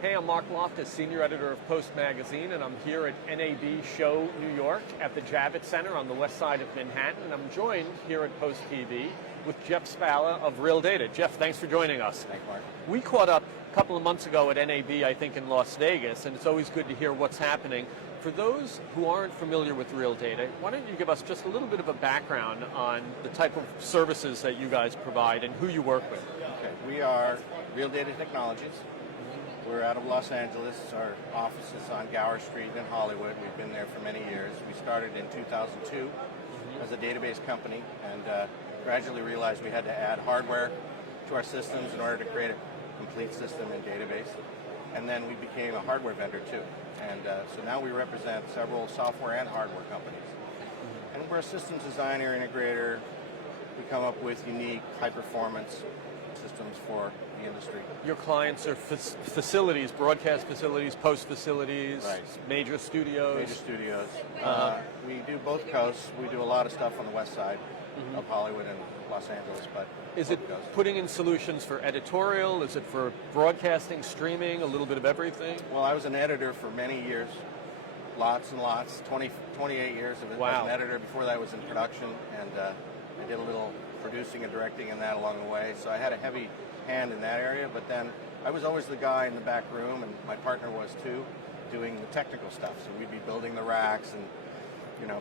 Hey, I'm Marc Loftus, Senior Editor of Post Magazine, and I'm here at NAB Show New York at the Javits Center on the west side of Manhattan, and I'm joined here at PostTV with Jeff Spalla of Reeldata. Jeff, thanks for joining us. Thanks, Mark. We caught up a couple of months ago at NAB, I think, in Las Vegas, and it's always good to hear what's happening. For those who aren't familiar with Reeldata, why don't you give us just a little bit of a background on the type of services that you guys provide and who you work with? Okay, we are Reeldata Technologies. We're out of Los Angeles. Our office is on Gower Street in Hollywood. We've been there for many years. We started in 2002 as a database company and gradually realized we had to add hardware to our systems in order to create a complete system and database. And then we became a hardware vendor too. And so now we represent several software and hardware companies. And we're a systems designer, integrator. We come up with unique, high-performance systems for the industry. Your clients are facilities, broadcast facilities, post facilities, right. Major studios. Major studios. We do both coasts. We do a lot of stuff on the west side of Hollywood and Los Angeles, but is it putting in solutions for editorial? Is it for broadcasting, streaming, a little bit of everything? Well, I was an editor for many years, lots and lots, 28 years of it. Wow. I was an editor. Before that I was in production, and I did a little producing and directing in that along the way, so I had a heavy hand in that area, but then I was always the guy in the back room, and my partner was too, doing the technical stuff. So we'd be building the racks, and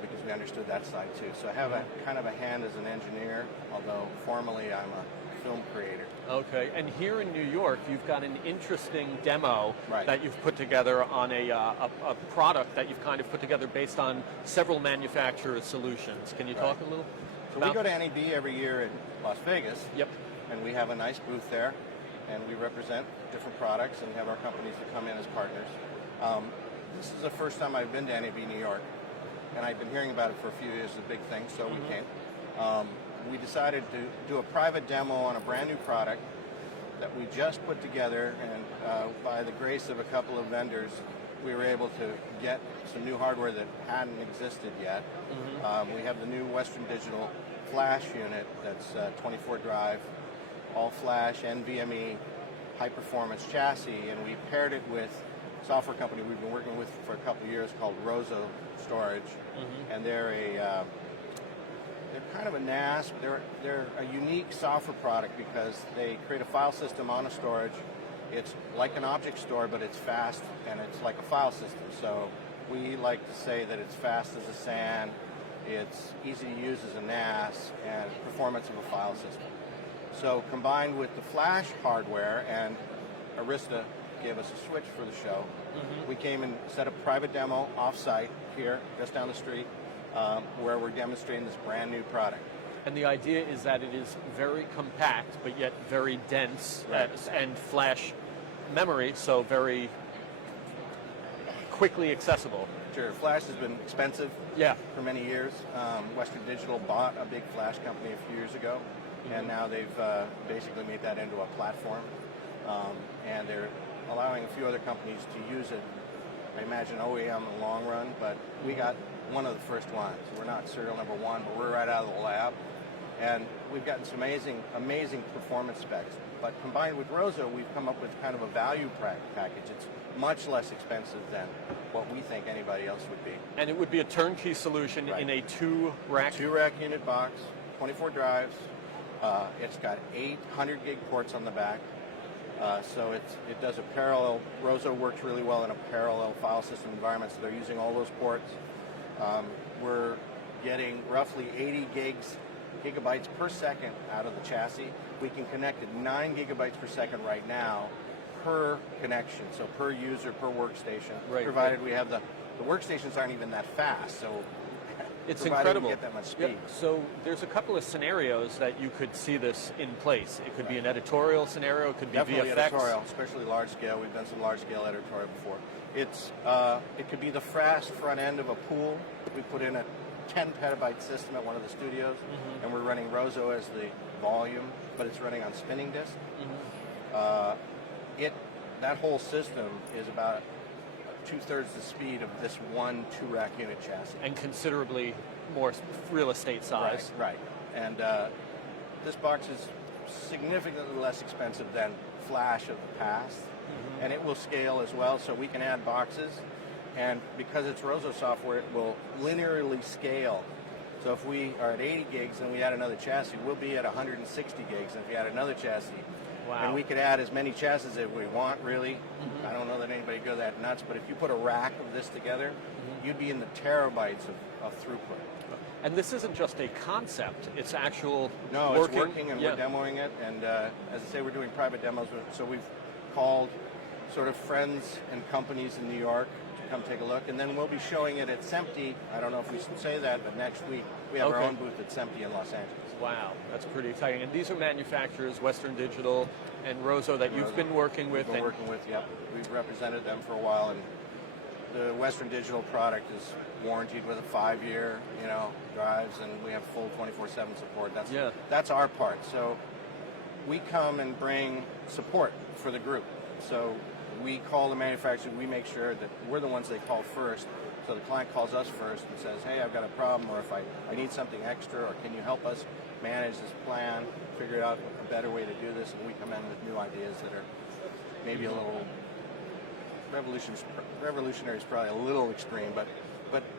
because we understood that side too. So I have a kind of a hand as an engineer, although formally I'm a film creator. Okay, and here in New York, you've got an interesting demo right. that you've put together on a product that you've kind of put together based on several manufacturers' solutions. Can you talk a little? So we go to NAB every year in Las Vegas. Yep. And we have a nice booth there, and we represent different products and have our companies that come in as partners. This is the first time I've been to NAB New York, and I've been hearing about it for a few years, a big thing, so we came. We decided to do a private demo on a brand new product that we just put together, and by the grace of a couple of vendors, we were able to get some new hardware that hadn't existed yet. We have the new Western Digital flash unit that's 24 drive, all flash, NVMe, high performance chassis, and we paired it with a software company we've been working with for a couple of years called Rozo Storage, and they're kind of a NAS, but they're a unique software product because they create a file system on a storage. It's like an object store, but it's fast, and it's like a file system. So we like to say that it's fast as a SAN, it's easy to use as a NAS, and performance of a file system. So combined with the flash hardware, and Arista gave us a switch for the show, we came and set up a private demo off-site here, just down the street, where we're demonstrating this brand new product. And the idea is that it is very compact, but yet very dense, right. And flash memory, so very quickly accessible. Sure, flash has been expensive for many years. Western Digital bought a big flash company a few years ago, and now they've basically made that into a platform, and they're allowing a few other companies to use it. I imagine OEM in the long run, but we got one of the first ones. We're not serial number one, but we're right out of the lab, and we've gotten some amazing performance specs. But combined with Rozo, we've come up with kind of a value package. It's much less expensive than what we think anybody else would be. And it would be a turnkey solution in a two-rack unit box, 24 drives. It's got 800 gig ports on the back. So it does a parallel. Rozo works really well in a parallel file system environment, so they're using all those ports. We're getting roughly 80 gigabytes per second out of the chassis. We can connect at 9 gigabytes per second right now per connection, so per user, per workstation, provided we have the workstations aren't even that fast, so it's incredible. We get that much speed. So there's a couple of scenarios that you could see this in place. It could be an editorial scenario, it could be definitely VFX. Editorial, especially large scale. We've done some large scale editorial before. It could be the fast front end of a pool. We put in a 10 petabyte system at one of the studios, and we're running Rozo as the volume, but it's running on spinning disk. That whole system is about 2/3 the speed of this one 2-rack unit chassis. And considerably more real estate size. Right. And this box is significantly less expensive than Flash of the past. and it will scale as well, so we can add boxes. And because it's Rozo software, it will linearly scale. So if we are at 80 gigs and we add another chassis, we'll be at 160 gigs if we add another chassis. Wow. And we could add as many chassis as we want, really. I don't know that anybody go that nuts, but if you put a rack of this together, you'd be in the terabytes of throughput. And this isn't just a concept, it's actual No, working. it's working, and we're demoing it. And as I say, we're doing private demos. So we've called sort of friends and companies in New York to come take a look. And then we'll be showing it at SEMPTE. I don't know if we should say that, but next week we have our own booth at SEMPTE in Los Angeles. Wow, that's pretty exciting. And these are manufacturers, Western Digital and Rozo, that you've been working with. Yep. We've represented them for a while, and the Western Digital product is warranted with a 5-year, drives, and we have full 24/7 support. That's our part. So we come and bring support for the group. So we call the manufacturer, we make sure that we're the ones they call first. So the client calls us first and says, hey, I've got a problem, or if I need something extra, or can you help us manage this plan, figure out a better way to do this, and we come in with new ideas that are maybe a little revolutionary is probably a little extreme, but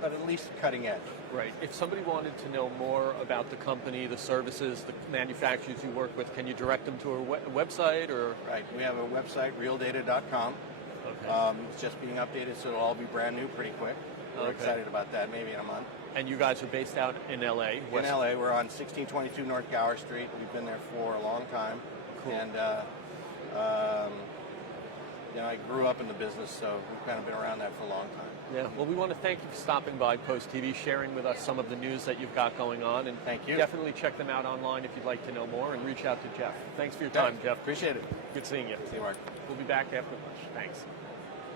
at least cutting edge. Right. If somebody wanted to know more about the company, the services, the manufacturers you work with, can you direct them to a website? Or? Right. We have a website, reeldata.com. Okay. It's just being updated, so it'll all be brand new pretty quick. We're excited about that, maybe in a month. And you guys are based out in LA? In LA. We're on 1622 North Gower Street. We've been there for a long time. Cool. And I grew up in the business, so we've kind of been around that for a long time. Yeah, well, we want to thank you for stopping by PostTV, sharing with us some of the news that you've got going on. And thank you. Definitely check them out online if you'd like to know more, and reach out to Jeff. Thanks for your time, Jeff. Appreciate it. Good seeing you. See you, Mark. We'll be back after lunch. Thanks.